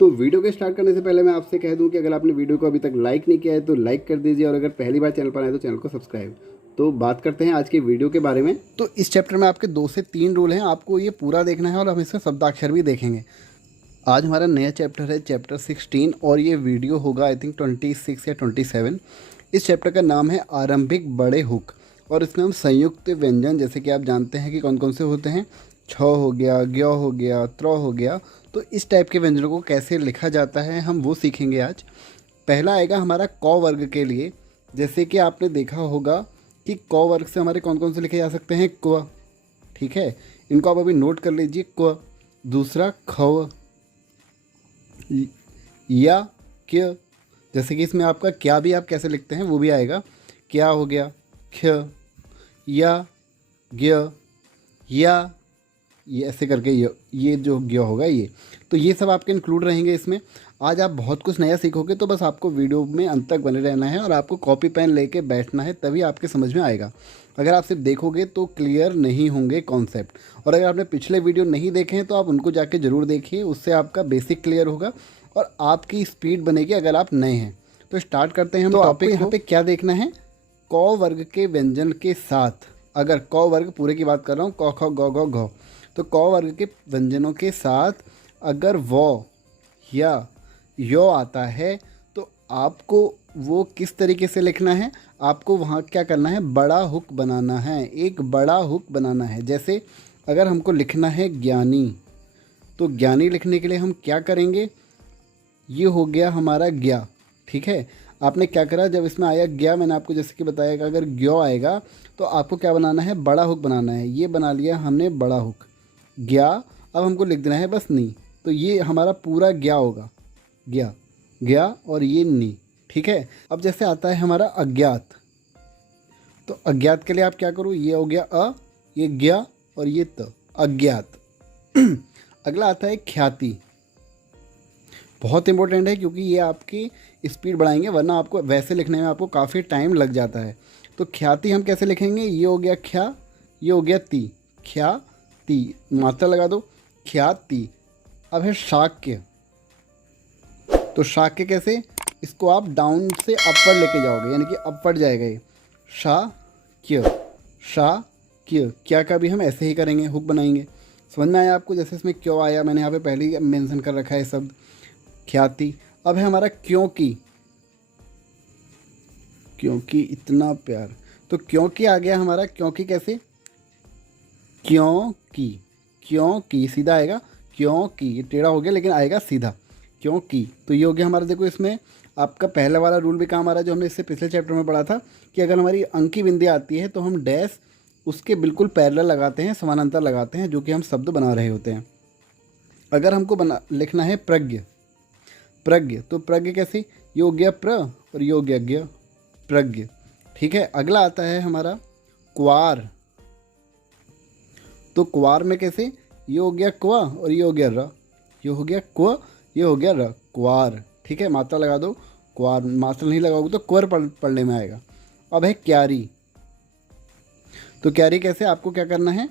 तो वीडियो को स्टार्ट करने से पहले मैं आपसे कह दूं कि अगर आपने वीडियो को अभी तक लाइक नहीं किया है तो लाइक कर दीजिए, और अगर पहली बार चैनल पर आए तो चैनल को सब्सक्राइब। तो बात करते हैं आज के वीडियो के बारे में। तो इस चैप्टर में आपके 2 से 3 रूल हैं, आपको ये पूरा देखना है और हम इसमें शब्दाक्षर भी देखेंगे। आज हमारा नया चैप्टर है चैप्टर 16, और ये वीडियो होगा आई थिंक 26 या 27। इस चैप्टर का नाम है आरंभिक बड़े हुक, और इसमें हम संयुक्त व्यंजन, जैसे कि आप जानते हैं कि कौन कौन से होते हैं, छ हो गया, ज्ञ हो गया, त्र हो गया, तो इस टाइप के व्यंजनों को कैसे लिखा जाता है हम वो सीखेंगे आज। पहला आएगा हमारा क वर्ग के लिए। जैसे कि आपने देखा होगा कि क वर्ग से हमारे कौन कौन से लिखे जा सकते हैं, क्व, ठीक है, इनको आप अभी नोट कर लीजिए। क्व, दूसरा खव, या क्य, जैसे कि इसमें आपका क्या भी आप कैसे लिखते हैं वो भी आएगा, क्या हो गया, ख्य, या, ज्ञ, या, ये ऐसे करके ये जो ज्ञ होगा ये, तो ये सब आपके इंक्लूड रहेंगे इसमें। आज आप बहुत कुछ नया सीखोगे, तो बस आपको वीडियो में अंत तक बने रहना है और आपको कॉपी पेन लेके बैठना है, तभी आपके समझ में आएगा। अगर आप सिर्फ देखोगे तो क्लियर नहीं होंगे कॉन्सेप्ट, और अगर आपने पिछले वीडियो नहीं देखे हैं तो आप उनको जाके ज़रूर देखिए, उससे आपका बेसिक क्लियर होगा और आपकी स्पीड बनेगी अगर आप नए हैं। तो स्टार्ट करते हैं हम टॉपिक। यहाँ पे क्या देखना है, क वर्ग के व्यंजन के साथ, अगर क वर्ग पूरे की बात कर रहा हूँ, क ख ग घ घ, तो क वर्ग के व्यंजनों के साथ अगर व या यो आता है तो आपको वो किस तरीके से लिखना है, आपको वहाँ क्या करना है, बड़ा हुक बनाना है, एक बड़ा हुक बनाना है। जैसे अगर हमको लिखना है ज्ञानी, तो ज्ञानी लिखने के लिए हम क्या करेंगे, ये हो गया हमारा ज्ञा, ठीक है। आपने क्या करा, जब इसमें आया ज्ञा, मैंने आपको जैसे कि बताया कि अगर ज्ञ आएगा तो आपको क्या बनाना है, बड़ा हुक बनाना है। ये बना लिया हमने बड़ा हुक, ज्ञा। अब हमको लिख देना है बस नी, तो ये हमारा पूरा ज्ञा होगा, ज्ञा, ज्ञा और ये नी, ठीक है। अब जैसे आता है हमारा अज्ञात, तो अज्ञात के लिए आप क्या करो, ये हो गया अ, ये ज्ञा और ये त, अज्ञात। अगला आता है ख्याति, बहुत इंपॉर्टेंट है क्योंकि ये आपकी स्पीड बढ़ाएंगे, वरना आपको वैसे लिखने में आपको काफ़ी टाइम लग जाता है। तो ख्याति हम कैसे लिखेंगे, ये हो गया ख्या, ये हो गया ती, ख्या ती, मात्रा लगा दो, ख्याति। अब है शाक्य, तो शाक्य कैसे, इसको आप डाउन से अपवर्ड लेके जाओगे, यानी कि अपवर्ड जाएगा ये, शाक्य, शाक्य। क्या का भी हम ऐसे ही करेंगे, हुक बनाएंगे। समझ में आया आपको, जैसे इसमें क्यों आया, मैंने यहाँ पे पहले ही मेंशन कर रखा है शब्द ख्याति। अब है हमारा क्योंकि, क्योंकि इतना प्यार, तो क्योंकि आ गया हमारा, क्योंकि कैसे, क्योंकि, क्योंकि सीधा आएगा, क्योंकि ये टेढ़ा हो गया लेकिन आएगा सीधा, क्योंकि। तो ये हो गया हमारा, देखो इसमें आपका पहला वाला रूल भी काम आ रहा है जो हमने इससे पिछले चैप्टर में पढ़ा था, कि अगर हमारी अंक की बिंदी आती है तो हम डैश उसके बिल्कुल पैरेलल लगाते हैं, समानांतर लगाते हैं, जो कि हम शब्द बना रहे होते हैं। अगर हमको लिखना है प्रज्ञ, प्रज्ञ, तो प्रज्ञ कैसे, ये हो गया प्र और ये हो गया ज्ञ, प्रज्ञ, ठीक है। अगला आता है हमारा क्वार, तो क्वार में कैसे, ये हो गया क्वा और ये हो गया र, ये हो गया क्व, ये हो गया र, क्वार, ठीक है। मात्रा लगा दो, क्वार, मात्रा नहीं लगाओगे तो क्वर पढ़ने में आएगा। अब है क्यारी, तो क्यारी कैसे, आपको क्या करना है,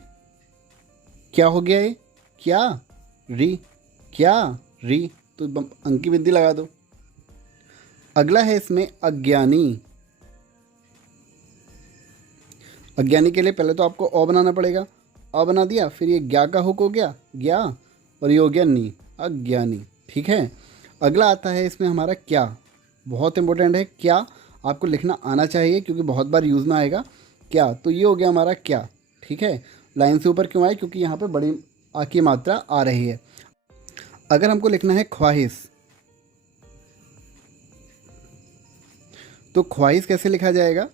क्या हो गया ये, क्या री, क्या री, तो अंक की बिंदी लगा दो। अगला है इसमें अज्ञानी, अज्ञानी के लिए पहले तो आपको अ बनाना पड़ेगा, अ बना दिया, फिर ये ज्ञा का हुक हो गया, ज्ञा, और ये हो गया नी, अज्ञानी, ठीक है। अगला आता है इसमें हमारा क्या, बहुत इंपॉर्टेंट है, क्या आपको लिखना आना चाहिए क्योंकि बहुत बार यूज़ में आएगा क्या। तो ये हो गया हमारा क्या, ठीक है। लाइन से ऊपर क्यों आए, क्योंकि यहाँ पे बड़ी आ की मात्रा आ रही है। अगर हमको लिखना है ख्वाहिश, तो ख्वाहिश कैसे लिखा जाएगा,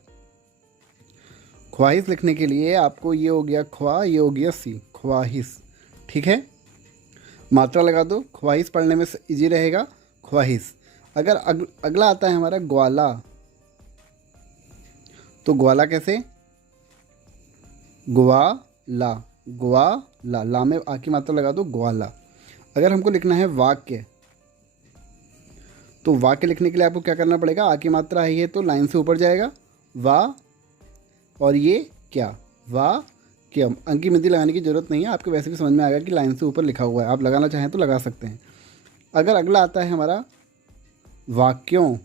ख्वाहिश लिखने के लिए आपको, ये हो गया ख्वा, ये हो गया सी, ख्वाहिश, ठीक है। मात्रा लगा दो, ख्वाहिश पढ़ने में इजी रहेगा, ख्वाहिश। अगर अगला आता है हमारा ग्वाला, तो ग्वाला कैसे, ग्वाला, ग्वाला, ला में आ की मात्रा लगा दो, ग्वाला। अगर हमको लिखना है वाक्य, तो वाक्य लिखने के लिए आपको क्या करना पड़ेगा, आ की मात्रा आई है तो लाइन से ऊपर जाएगा, वा और ये क्या, वा कि अंक की बिंदी लगाने की ज़रूरत नहीं है, आपको वैसे भी समझ में आएगा कि लाइन से ऊपर लिखा हुआ है, आप लगाना चाहें तो लगा सकते हैं। अगर अगला आता है हमारा वाक्यों,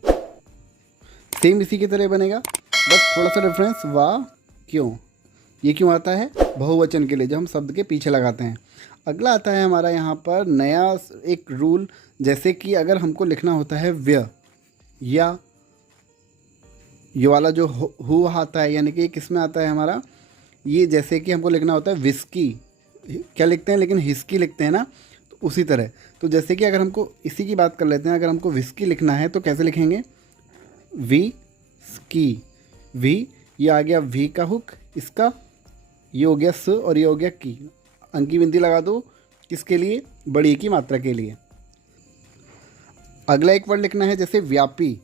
सेम इसी की तरह बनेगा, बस थोड़ा सा डिफरेंस। वाक्यों, ये क्यों आता है? बहुवचन के लिए, जो हम शब्द के पीछे लगाते हैं। अगला आता है हमारा यहाँ पर नया एक रूल, जैसे कि अगर हमको लिखना होता है व्य, या ये वाला जो हु आता है, यानी कि किस में आता है हमारा, ये जैसे कि हमको लिखना होता है विस्की, क्या लिखते हैं लेकिन हिस्की लिखते हैं ना, तो उसी तरह। तो जैसे कि अगर हमको इसी की बात कर लेते हैं, अगर हमको विस्की लिखना है तो कैसे लिखेंगे? वी स्की, वी, ये आ गया वी का हुक, इसका ये हो गया स और ये हो गया की। अंकी बिंदी लगा दो, किसके लिए? बड़ी की मात्रा के लिए। अगला एक वर्ड लिखना है जैसे व्यापी,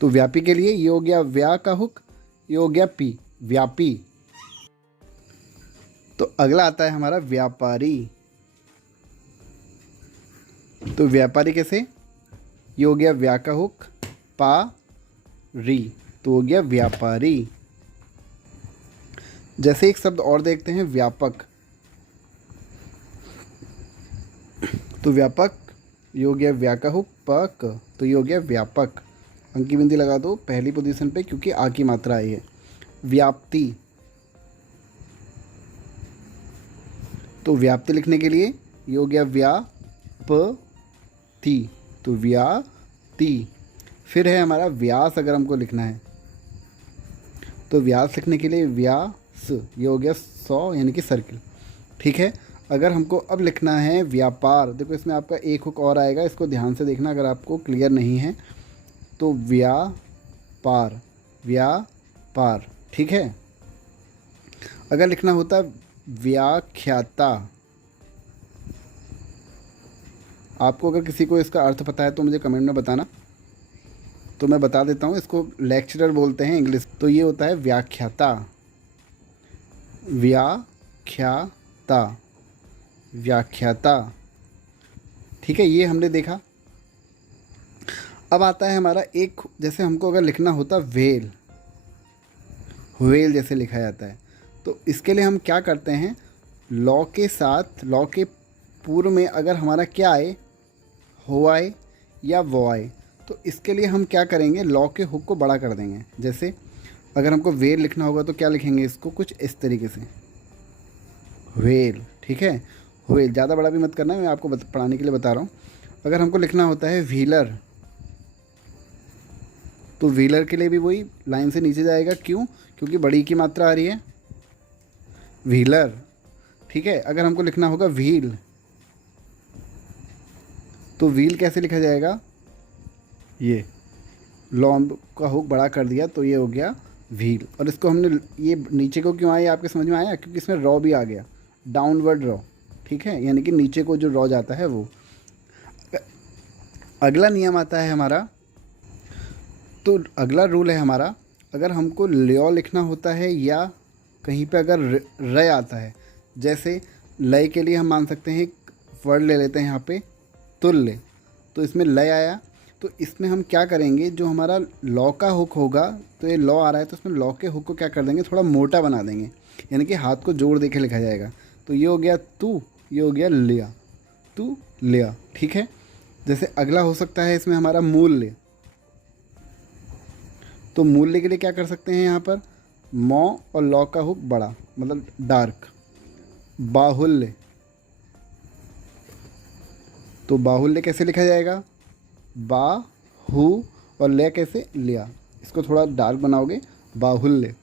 तो व्यापी के लिए ये हो गया व्या का हुक, ये हो गया पी, व्यापी। तो अगला आता है हमारा व्यापारी, तो व्यापारी कैसे? ये हो गया व्या का हुक, पा री, तो हो गया व्यापारी। जैसे एक शब्द और देखते हैं व्यापक, तो व्यापक ये हो गया व्या का हुक, पक, तो ये हो गया व्यापक। अंकी बिंदी लगा दो पहली पोजीशन पे क्योंकि आ की मात्रा आई है। व्याप्ति, तो व्याप्ति लिखने के लिए ये हो गया व्या प ती, तो व्याप्ति। फिर है हमारा व्यास, अगर हमको लिखना है तो व्यास लिखने के लिए व्यास, ये हो गया 100 यानी कि सर्किल, ठीक है। अगर हमको अब लिखना है व्यापार, देखो इसमें आपका एक हुक और आएगा, इसको ध्यान से देखना अगर आपको क्लियर नहीं है तो। व्यापार, व्यापार, ठीक है। अगर लिखना होता व्याख्याता, आपको अगर किसी को इसका अर्थ पता है तो मुझे कमेंट में बताना, तो मैं बता देता हूँ। इसको लेक्चरर बोलते हैं इंग्लिश, तो ये होता है व्याख्याता, व्याख्याता, व्याख्याता, ठीक है। ये हमने देखा। अब आता है हमारा एक, जैसे हमको अगर लिखना होता वेल, व्हेल जैसे लिखा जाता है, तो इसके लिए हम क्या करते हैं? लॉ के साथ, लॉ के पूर्व में अगर हमारा क्या आए, हो आए या वो आए, तो इसके लिए हम क्या करेंगे? लॉ के हुक को बड़ा कर देंगे। जैसे अगर हमको वेल लिखना होगा तो क्या लिखेंगे इसको? कुछ इस तरीके से, वेल, ठीक है। व्हेल, ज़्यादा बड़ा भी मत करना, मैं आपको पढ़ाने के लिए बता रहा हूँ। अगर हमको लिखना होता है व्हीलर, तो व्हीलर के लिए भी वही लाइन से नीचे जाएगा, क्यों? क्योंकि बड़ी की मात्रा आ रही है, व्हीलर, ठीक है। अगर हमको लिखना होगा व्हील, तो व्हील कैसे लिखा जाएगा? ये लॉन्ग का हुक बड़ा कर दिया तो ये हो गया व्हील। और इसको हमने ये नीचे को क्यों आया, आपके समझ में आया? क्योंकि इसमें रॉ भी आ गया, डाउनवर्ड रॉ, ठीक है, यानी कि नीचे को जो रॉ जाता है वो। अगला नियम आता है हमारा, तो अगला रूल है हमारा, अगर हमको ल्यो लिखना होता है या कहीं पे अगर र आता है, जैसे लय के लिए हम मान सकते हैं एक वर्ड ले लेते हैं यहाँ पे तुल्य, तो इसमें लय आया, तो इसमें हम क्या करेंगे? जो हमारा लॉ का हुक होगा, तो ये लॉ आ रहा है तो इसमें लॉ के हुक को क्या कर देंगे? थोड़ा मोटा बना देंगे, यानी कि हाथ को जोड़ दे के लिखा जाएगा। तो ये हो गया तू, ये हो गया लिया, तू लिया, ठीक है। जैसे अगला हो सकता है इसमें हमारा मूल्य, तो मूल्य के लिए क्या कर सकते हैं? यहाँ पर मौ और लॉ का हुक बड़ा, मतलब डार्क। बाहुल्य, तो बाहुल्य कैसे लिखा जाएगा? बाहु और ले कैसे? लिया, इसको थोड़ा डार्क बनाओगे, बाहुल्य।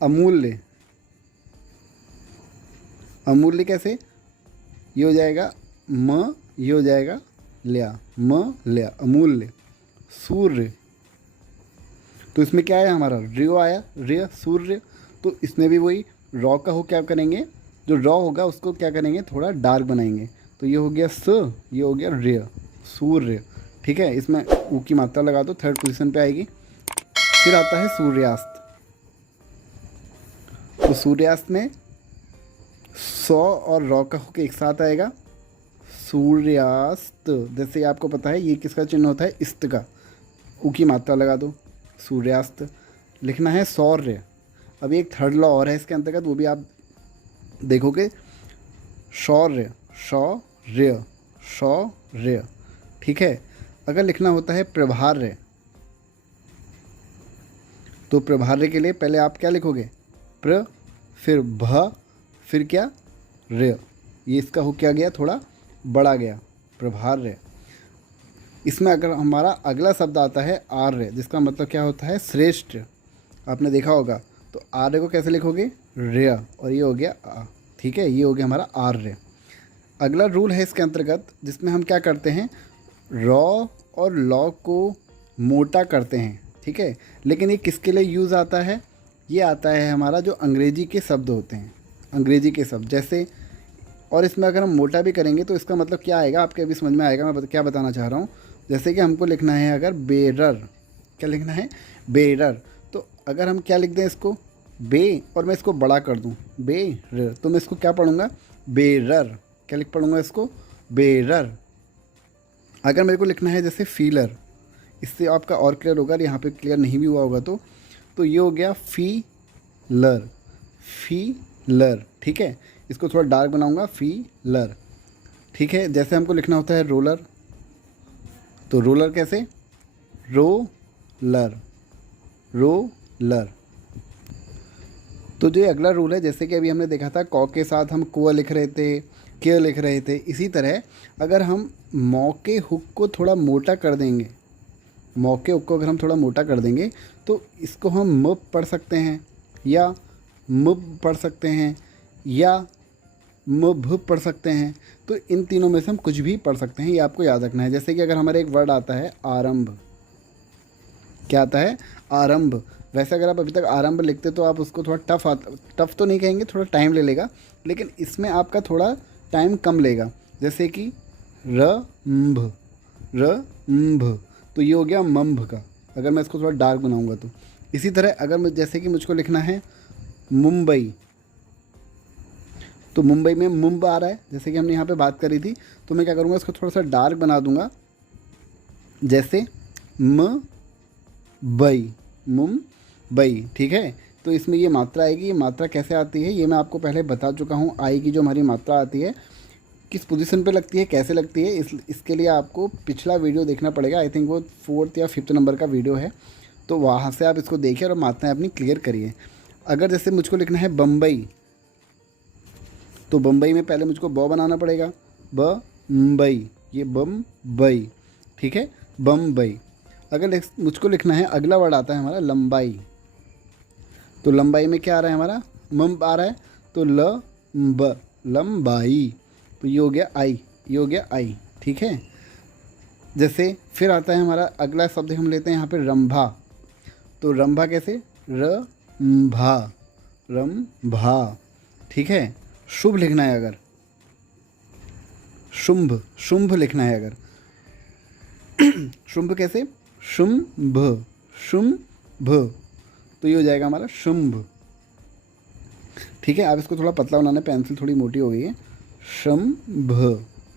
अमूल्य, अमूल्य कैसे? ये हो जाएगा म, ये हो जाएगा लिया, म लिया, अमूल्य। सूर्य, तो इसमें क्या आया हमारा? रियो आया, रिय, सूर्य। तो इसमें भी वही रॉ का हो क्या करेंगे? जो रॉ होगा उसको क्या करेंगे? थोड़ा डार्क बनाएंगे, तो ये हो गया स, ये हो गया रिय, सूर्य, ठीक है। इसमें ऊ की मात्रा लगा दो, थर्ड पोजीशन पे आएगी। फिर आता है सूर्यास्त, तो सूर्यास्त में 100 और रॉ का होकर एक साथ आएगा, सूर्यास्त। जैसे आपको पता है ये किसका चिन्ह होता है? इस्त का, ऊ की मात्रा लगा दो, सूर्यास्त। लिखना है सौर्य। अभी एक थर्ड लॉ और है इसके अंतर्गत, वो भी आप देखोगे, शौर्य, शौर्य, शौर्य, ठीक है। अगर लिखना होता है प्रभार्य, तो प्रभार्य के लिए पहले आप क्या लिखोगे, प्र, फिर भ, फिर क्या, र्य। ये इसका हो क्या गया, थोड़ा बड़ा गया, प्रभार्य। इसमें अगर हमारा अगला शब्द आता है आर्य, जिसका मतलब क्या होता है, श्रेष्ठ। आपने देखा होगा, तो आर्य को कैसे लिखोगे, र्य, और ये हो गया आ, ठीक है। ये हो गया हमारा आर्य। अगला रूल है इसके अंतर्गत, जिसमें हम क्या करते हैं, रॉ और लॉ को मोटा करते हैं, ठीक है। लेकिन ये किसके लिए यूज़ आता है, ये आता है हमारा जो अंग्रेजी के शब्द होते हैं, अंग्रेजी के शब्द जैसे। और इसमें अगर हम मोटा भी करेंगे तो इसका मतलब क्या आएगा, आपके अभी समझ में आएगा मैं क्या बताना चाह रहा हूँ। जैसे कि हमको लिखना है अगर बेरर, क्या लिखना है, बेरर। तो अगर हम क्या लिख दें इसको, बे, और मैं इसको बड़ा कर दूँ, बेरर, तो मैं इसको क्या पढ़ूँगा, बेरर। क्या लिख पढ़ूँगा इसको, बेरर। अगर मेरे को लिखना है जैसे फीलर, इससे आपका और क्लियर होगा, यहाँ पे क्लियर नहीं भी हुआ होगा तो ये हो गया फीलर, फीलर, ठीक है। इसको थोड़ा डार्क बनाऊंगा, फीलर, ठीक है। जैसे हमको लिखना होता है रोलर, तो रोलर कैसे, रोलर, रोलर। तो जो अगला रूल है, जैसे कि अभी हमने देखा था कॉ के साथ हम कुआ लिख रहे थे, के लिख रहे थे, इसी तरह अगर हम मौके हुक को थोड़ा मोटा कर देंगे, मौके हुक को अगर हम थोड़ा मोटा कर देंगे तो इसको हम म पढ़ सकते हैं, या म पढ़ सकते हैं, या म भ पढ़ सकते हैं। तो इन तीनों में से हम कुछ भी पढ़ सकते हैं, ये आपको याद रखना है। जैसे कि अगर हमारा एक वर्ड आता है आरंभ, क्या आता है, आरंभ। वैसे अगर आप अभी तक आरंभ लिखते तो आप उसको थोड़ा टफ तो नहीं कहेंगे, थोड़ा टाइम ले लेगा, लेकिन इसमें आपका थोड़ा टाइम कम लेगा। जैसे कि रंभ, रंभ, तो ये हो गया मम्भ का, अगर मैं इसको थोड़ा डार्क बनाऊंगा तो। इसी तरह अगर मैं, जैसे कि मुझको लिखना है मुंबई, तो मुंबई में मुंब आ रहा है, जैसे कि हमने यहाँ पे बात करी थी, तो मैं क्या करूँगा, इसको थोड़ा सा डार्क बना दूंगा, जैसे म बई, मुंबई, ठीक है। तो इसमें ये मात्रा आएगी, ये मात्रा कैसे आती है ये मैं आपको पहले बता चुका हूँ। आई की जो हमारी मात्रा आती है, किस पोजीशन पे लगती है, कैसे लगती है, इसके लिए आपको पिछला वीडियो देखना पड़ेगा। आई थिंक वो 4th या 5th नंबर का वीडियो है, तो वहाँ से आप इसको देखिए और मात्राएं अपनी क्लियर करिए। अगर जैसे मुझको लिखना है बम्बई, तो बम्बई में पहले मुझको ब बनाना पड़ेगा, बम्बई, ये बम्बई, ठीक है, बम्बई। अगर मुझको लिखना है, अगला वर्ड आता है हमारा लंबाई, तो लंबाई में क्या आ रहा है हमारा, मम आ रहा है, तो ल लंबाई, तो ये हो गया आई, ये हो गया आई, ठीक है। जैसे फिर आता है हमारा अगला शब्द हम लेते हैं यहाँ पे रंभा, तो रंभा कैसे, रंभा, रंभा, ठीक है। शुभ लिखना है अगर, शुंभ, शुंभ लिखना है अगर, शुंभ कैसे, शुंभ, शुंभ, तो ये हो जाएगा हमारा शुंभ, ठीक है। आप इसको थोड़ा पतला बनाना, पेंसिल थोड़ी मोटी हो गई है, शंभ,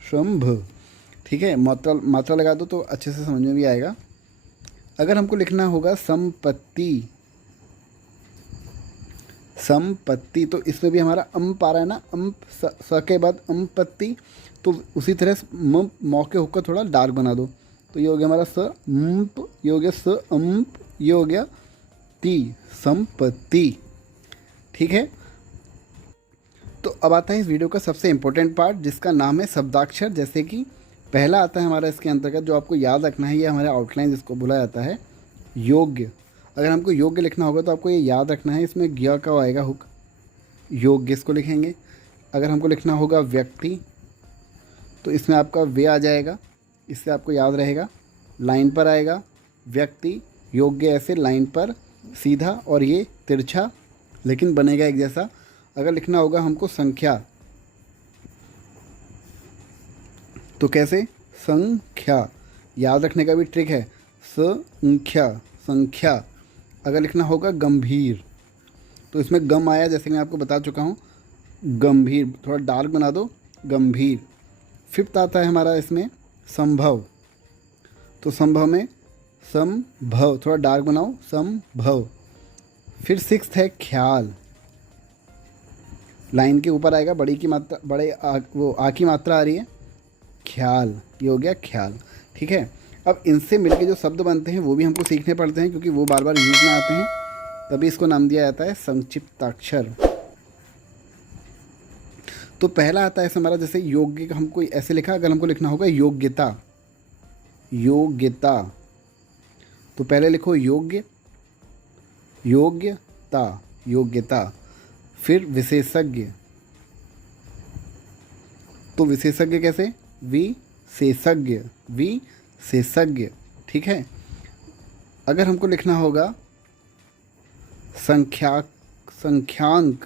शंभ, ठीक है। मात्रा लगा दो तो अच्छे से समझ में भी आएगा। अगर हमको लिखना होगा संपत्ति, संपत्ति, तो इसमें भी हमारा अम्प आ रहा है ना, अम्प, स के बाद अम्पत्ति, तो उसी तरह मौके होकर थोड़ा डार्क बना दो, तो ये हो गया हमारा स अम्प, ये हो गया स अम्प, ये हो गया ती, संपत्ति, ठीक है। तो अब आता है इस वीडियो का सबसे इम्पोर्टेंट पार्ट, जिसका नाम है शब्दाक्षर। जैसे कि पहला आता है हमारा इसके अंतर्गत, जो आपको याद रखना है, ये हमारा आउटलाइन जिसको बोला जाता है योग्य। अगर हमको योग्य लिखना होगा तो आपको ये याद रखना है, इसमें ज्ञ का आएगा हुक, योग्य इसको लिखेंगे। अगर हमको लिखना होगा व्यक्ति, तो इसमें आपका वे आ जाएगा, इससे आपको याद रहेगा, लाइन पर आएगा व्यक्ति, योग्य ऐसे लाइन पर सीधा, और ये तिरछा लेकिन बनेगा एक जैसा। अगर लिखना होगा हमको संख्या, तो कैसे, संख्या, याद रखने का भी ट्रिक है, संख्या, संख्या। अगर लिखना होगा गंभीर, तो इसमें गम आया, जैसे मैं आपको बता चुका हूँ, गंभीर, थोड़ा डार्क बना दो, गंभीर। 5th आता है हमारा इसमें संभव, तो संभव में संभव, थोड़ा डार्क बनाओ, संभव। फिर 6th है ख्याल, लाइन के ऊपर आएगा, बड़ी की मात्रा, वो आ की मात्रा आ रही है, ख्याल, ये हो गया ख्याल। ठीक है, अब इनसे मिलके जो शब्द बनते हैं वो भी हमको सीखने पड़ते हैं, क्योंकि वो बार बार यूज में आते हैं, तभी इसको नाम दिया जाता है संक्षिप्ताक्षर। तो पहला आता है हमारा, जैसे योग्य, हमको ऐसे लिखा, अगर हमको लिखना होगा योग्यता, योग्यता, तो पहले लिखो योग्य, योग्यता, योग्यता। फिर विशेषज्ञ, तो विशेषज्ञ कैसे, विशेषज्ञ, विशेषज्ञ। ठीक है, अगर हमको लिखना होगा संख्यांक,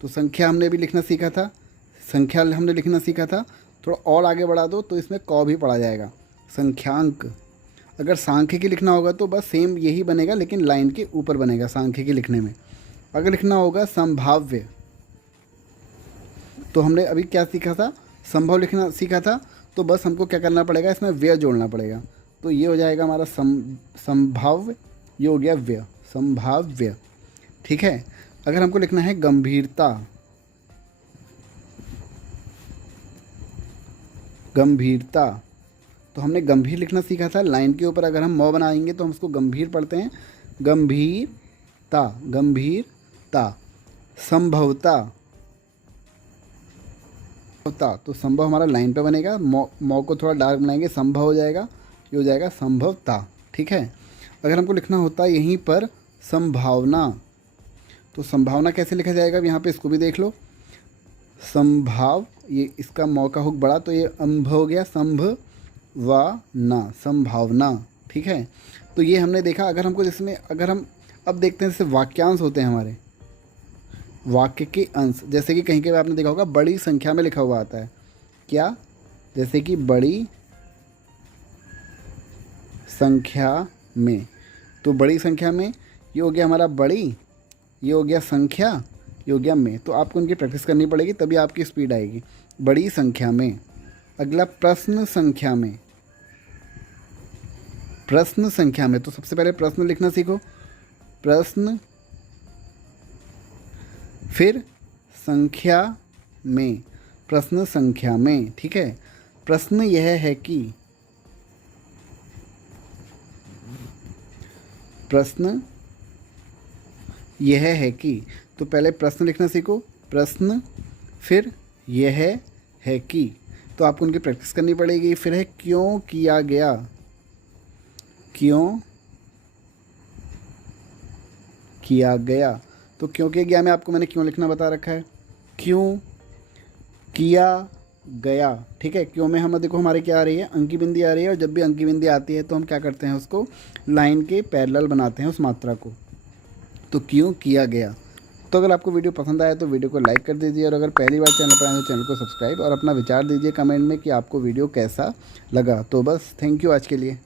तो संख्या हमने भी लिखना सीखा था, संख्या हमने लिखना सीखा था, थोड़ा और आगे बढ़ा दो तो इसमें क भी पढ़ा जाएगा, संख्यांक। अगर सांख्यिकी लिखना होगा तो बस सेम यही बनेगा, लेकिन लाइन के ऊपर बनेगा सांख्यिकी लिखने में। अगर लिखना होगा संभाव्य, तो हमने अभी क्या सीखा था, संभव लिखना सीखा था, तो बस हमको क्या करना पड़ेगा, इसमें व्यय जोड़ना पड़ेगा, तो ये हो जाएगा हमारा संभाव्य, ये हो गया व्यय, संभाव्य। ठीक है, अगर हमको लिखना है गंभीरता, गंभीरता, तो हमने गंभीर लिखना सीखा था, लाइन के ऊपर अगर हम म बनाएंगे तो हम उसको गंभीर पढ़ते हैं, गंभीरता, गंभीरता। संभवता, तो संभव हमारा लाइन पे बनेगा, मौ को थोड़ा डार्क बनाएंगे, संभव हो जाएगा, ये हो जाएगा संभवता। ठीक है, अगर हमको लिखना होता है यहीं पर संभावना, तो संभावना कैसे लिखा जाएगा, यहाँ पे इसको भी देख लो, संभाव, ये इसका मौ का हुक बड़ा, तो ये अंभ हो गया, संभवाना, संभावना। ठीक है, तो ये हमने देखा। अगर हमको जिसमें, अगर हम अब देखते हैं जैसे वाक्यांश होते हैं हमारे, वाक्य के अंश, जैसे कि कहीं कहीं आपने देखा होगा बड़ी संख्या में लिखा हुआ आता है, क्या, जैसे कि बड़ी संख्या में, तो बड़ी संख्या में, ये हो गया हमारा बड़ी, ये हो गया संख्या, ये हो गया में। तो आपको उनकी प्रैक्टिस करनी पड़ेगी, तभी आपकी स्पीड आएगी। बड़ी संख्या में। अगला प्रश्न संख्या में, प्रश्न संख्या में, तो सबसे पहले प्रश्न लिखना सीखो, प्रश्न, फिर संख्या में, प्रश्न संख्या में। ठीक है, प्रश्न यह है कि, प्रश्न यह है कि, तो पहले प्रश्न लिखना सीखो, प्रश्न, फिर यह है कि, तो आपको उनकी प्रैक्टिस करनी पड़ेगी। फिर है क्यों किया गया, क्यों किया गया, तो क्यों किया गया में आपको मैंने क्यों लिखना बता रखा है, क्यों किया गया। ठीक है, क्यों में हम देखो हमारे क्या आ रही है, अंकी बिंदी आ रही है, और जब भी अंकी बिंदी आती है तो हम क्या करते हैं, उसको लाइन के पैरेलल बनाते हैं उस मात्रा को, तो क्यों किया गया। तो अगर आपको वीडियो पसंद आया तो वीडियो को लाइक कर दीजिए, और अगर पहली बार चैनल पर आए तो चैनल को सब्सक्राइब, और अपना विचार दीजिए कमेंट में कि आपको वीडियो कैसा लगा। तो बस थैंक यू आज के लिए।